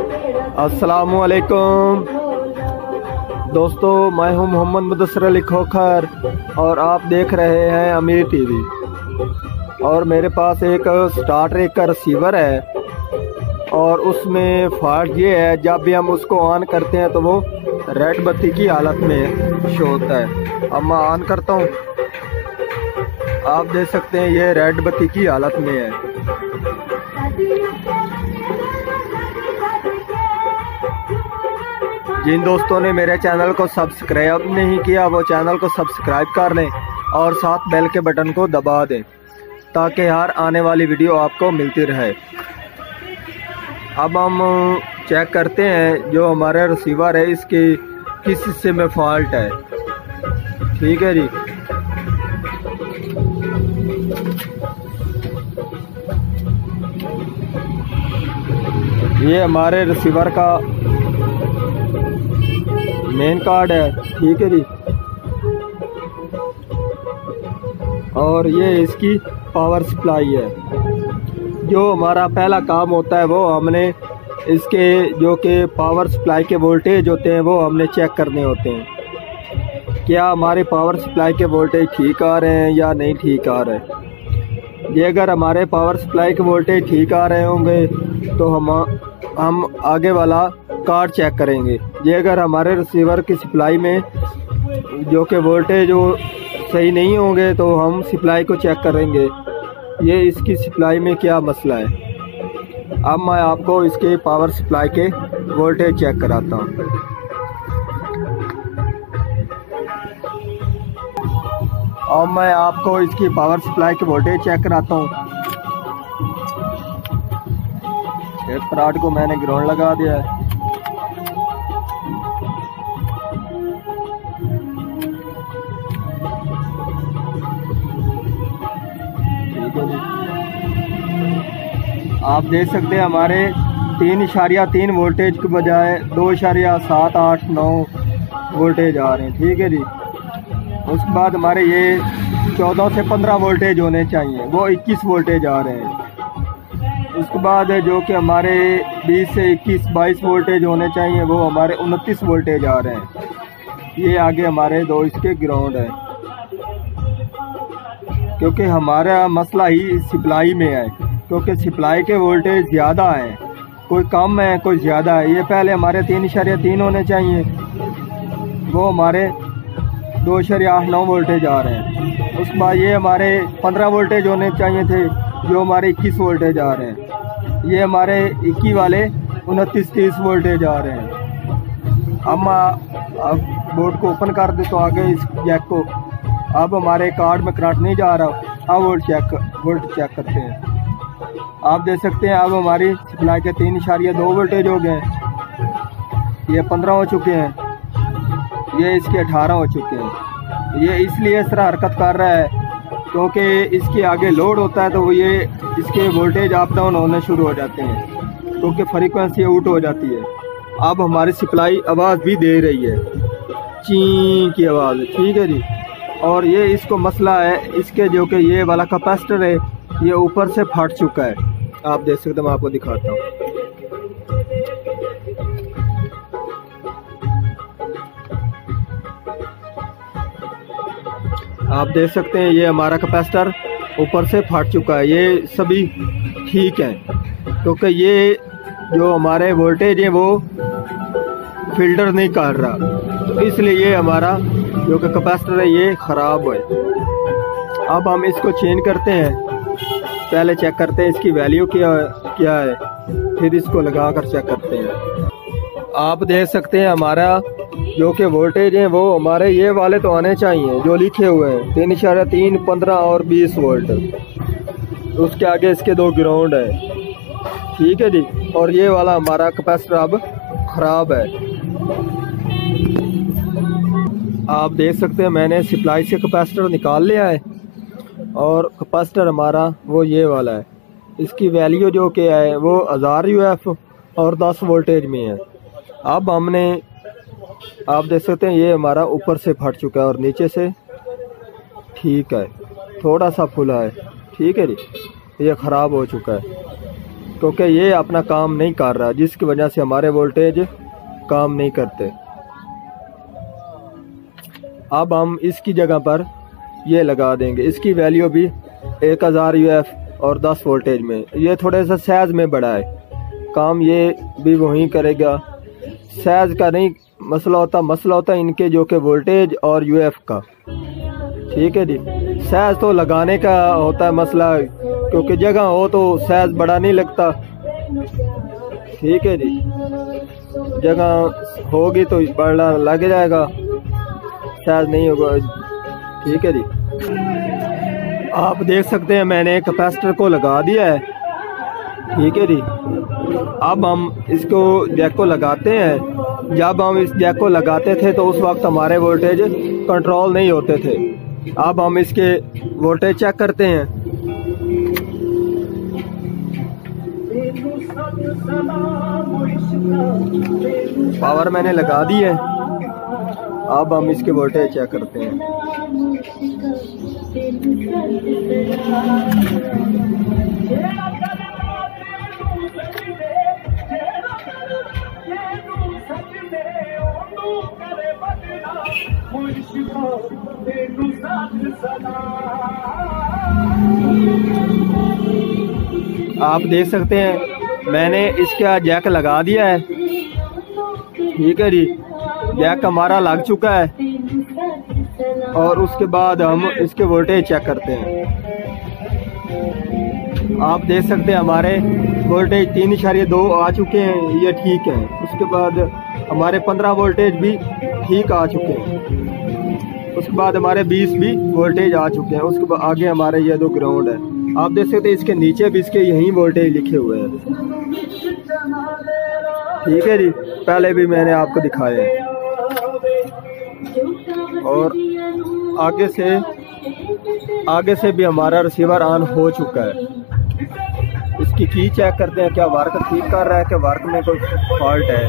अस्सलामुअलैकुम दोस्तों, मैं हूं मोहम्मद मुदस्सिर अली खोखर और आप देख रहे हैं अमीर टीवी। और मेरे पास एक स्टार ट्रेक का रिसीवर है और उसमें फॉल्ट ये है, जब भी हम उसको ऑन करते हैं तो वो रेड बत्ती की हालत में शो होता है। अब मैं ऑन करता हूँ, आप देख सकते हैं ये रेड बत्ती की हालत में है। जिन दोस्तों ने मेरे चैनल को सब्सक्राइब नहीं किया वो चैनल को सब्सक्राइब कर लें और साथ बेल के बटन को दबा दें ताकि हर आने वाली वीडियो आपको मिलती रहे। अब हम चेक करते हैं जो हमारा रिसीवर है इसके किस हिस्से में फॉल्ट है। ठीक है जी, ये हमारे रिसीवर का मेन कार्ड है। ठीक है जी, और ये इसकी पावर सप्लाई है। जो हमारा पहला काम होता है वो हमने इसके जो कि पावर सप्लाई के वोल्टेज होते हैं वो हमने चेक करने होते हैं। क्या हमारे पावर सप्लाई के वोल्टेज ठीक आ रहे हैं या नहीं ठीक आ रहे हैं। ये अगर हमारे पावर सप्लाई के वोल्टेज ठीक आ रहे होंगे तो हम आगे वाला कार्ड चेक करेंगे। ये अगर हमारे रिसीवर की सप्लाई में जो कि वोल्टेज वो सही नहीं होंगे तो हम सप्लाई को चेक करेंगे ये इसकी सप्लाई में क्या मसला है। अब मैं आपको इसके पावर सप्लाई के वोल्टेज चेक कराता हूँ। अब मैं आपको इसकी पावर सप्लाई के वोल्टेज चेक कराता हूँ। पराठ को मैंने ग्राउंड लगा दिया है। आप देख सकते हैं हमारे 3.3 वोल्टेज के बजाय 2.789 वोल्टेज आ रहे हैं। ठीक है जी, उसके बाद हमारे ये 14 से 15 वोल्टेज होने चाहिए, वो 21 वोल्टेज आ रहे हैं। उसके बाद जो कि हमारे 20 से 21-22 वोल्टेज होने चाहिए वो हमारे 29 वोल्टेज आ रहे हैं। ये आगे हमारे दो इसके ग्राउंड है, क्योंकि हमारा मसला ही सप्लाई में है, क्योंकि सप्लाई के वोल्टेज ज़्यादा हैं, कोई कम है कोई ज़्यादा है। ये पहले हमारे 3.3 होने चाहिए, वो हमारे 2.89 वोल्टेज आ रहे हैं। उसके बाद ये हमारे 15 वोल्टेज होने चाहिए थे जो हमारे 21 वोल्टेज आ रहे हैं। ये हमारे 21 वाले 29-30 वोल्टेज आ रहे हैं। अब बोर्ड को ओपन कर दे तो आगे इस जैक को, अब हमारे कार्ड में करंट नहीं जा रहा। अब वोल्ट चेक करते हैं। आप देख सकते हैं अब हमारी सप्लाई के 3.2 वोल्टेज हो गए हैं। ये 15 हो चुके हैं, ये इसके 18 हो चुके हैं। ये इसलिए इस तरह हरकत कर रहा है क्योंकि इसके आगे लोड होता है तो ये इसके वोल्टेज अप डाउन होने शुरू हो जाते हैं, क्योंकि फ्रीक्वेंसी आउट हो जाती है। अब हमारी सप्लाई आवाज़ भी दे रही है, ची की आवाज़। ठीक है जी, और ये इसको मसला है इसके जो कि ये वाला कैपेसिटर है ये ऊपर से फट चुका है। आप देख सकते हैं, मैं आपको दिखाता हूँ। आप देख सकते हैं ये हमारा कैपेसिटर ऊपर से फट चुका है। ये सभी ठीक है क्योंकि ये जो हमारे वोल्टेज है वो फिल्टर नहीं कर रहा, तो इसलिए ये हमारा जो कि कैपेसिटर है ये ख़राब है। अब हम इसको चेंज करते हैं, पहले चेक करते हैं इसकी वैल्यू क्या है, फिर इसको लगा कर चेक करते हैं। आप देख सकते हैं हमारा जो कि वोल्टेज है वो हमारे ये वाले तो आने चाहिए जो लिखे हुए हैं 3.3, 15 और 20 वोल्ट। उसके आगे इसके दो ग्राउंड है। ठीक है जी, और ये वाला हमारा कैपेसिटर अब ख़राब है। आप देख सकते हैं मैंने सप्लाई से कैपेसिटर निकाल लिया है और कैपेसिटर हमारा वो ये वाला है। इसकी वैल्यू जो कि है वो 1000 UF और 10 वोल्टेज में है। अब हमने आप देख सकते हैं ये हमारा ऊपर से फट चुका है और नीचे से ठीक है, थोड़ा सा फुला है। ठीक है जी, ये ख़राब हो चुका है। क्योंकि ये अपना काम नहीं कर रहा, जिसकी वजह से हमारे वोल्टेज काम नहीं करते। अब हम इसकी जगह पर ये लगा देंगे, इसकी वैल्यू भी 1000 UF और 10 वोल्टेज में। ये थोड़े सा साइज में बड़ा है, काम ये भी वही करेगा। साइज का नहीं मसला होता इनके जो कि वोल्टेज और UF का। ठीक है जी, साइज तो लगाने का होता है मसला, क्योंकि जगह हो तो साइज बड़ा नहीं लगता। ठीक है जी, जगह होगी तो बड़ा लग जाएगा, साइज नहीं होगा। ठीक है जी, आप देख सकते हैं मैंने कैपेसिटर को लगा दिया है। ठीक है जी, अब हम इसको जैक को लगाते हैं। जब हम इस जैक को लगाते थे तो उस वक्त हमारे वोल्टेज कंट्रोल नहीं होते थे। अब हम इसके वोल्टेज चेक करते हैं। पावर मैंने लगा दी है, अब हम इसके वोल्टेज चेक करते हैं। आप देख सकते हैं मैंने इसका जैक लगा दिया है। ठीक है जी, जैक हमारा लग चुका है और उसके बाद हम इसके वोल्टेज चेक करते हैं। आप देख सकते हैं हमारे वोल्टेज 3.2 आ चुके हैं, ये ठीक है। उसके बाद हमारे 15 वोल्टेज भी ठीक आ चुके हैं। उसके बाद हमारे 20 भी वोल्टेज आ चुके हैं। उसके बाद आगे हमारे ये 2 ग्राउंड है। आप देख सकते हैं इसके नीचे भी इसके यही वोल्टेज लिखे हुए हैं। ठीक है जी, पहले भी मैंने आपको दिखाया है। और आगे से भी हमारा रिसीवर ऑन हो चुका है। इसकी की चेक करते हैं, क्या वर्क ठीक कर रहा है, कि वर्क में कोई फॉल्ट है।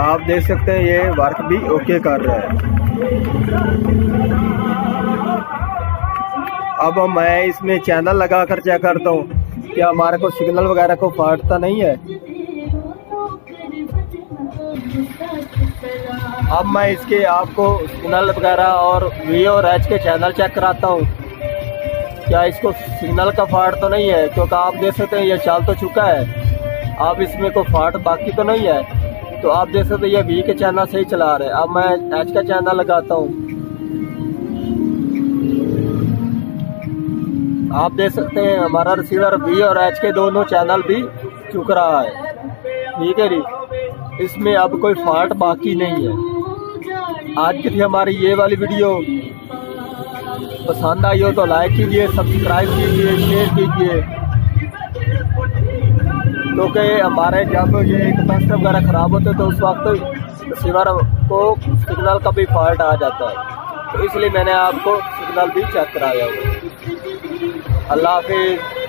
आप देख सकते हैं ये वर्क भी ओके कर रहा है। अब मैं इसमें चैनल लगा कर चेक करता हूँ क्या हमारे को सिग्नल वगैरह को फाटता नहीं है। अब मैं इसके आपको सिग्नल वगैरह और V और H के चैनल चेक कराता हूँ, क्या इसको सिग्नल का फाल्ट तो नहीं है। क्योंकि आप देख सकते हैं ये चल तो चुका है, अब इसमें कोई फाल्ट बाकी तो नहीं है। तो आप देख सकते हैं ये V के चैनल से ही चला रहे हैं। अब मैं H का चैनल लगाता हूँ। आप देख सकते हैं हमारा रिसीवर V और H के दोनों चैनल भी चुक रहा है। ठीक है जी, इसमें अब कोई फॉल्ट बाकी नहीं है। आज की थी हमारी ये वाली वीडियो। पसंद आई हो तो लाइक कीजिए, सब्सक्राइब कीजिए, शेयर कीजिए। क्योंकि हमारे जब ये कैपेसिटर वगैरह ख़राब होते तो उस वक्त रिसीवर को सिग्नल का भी फॉल्ट आ जाता है, तो इसलिए मैंने आपको सिग्नल भी चेक कराया हुआ। अल्लाह हाफिज़।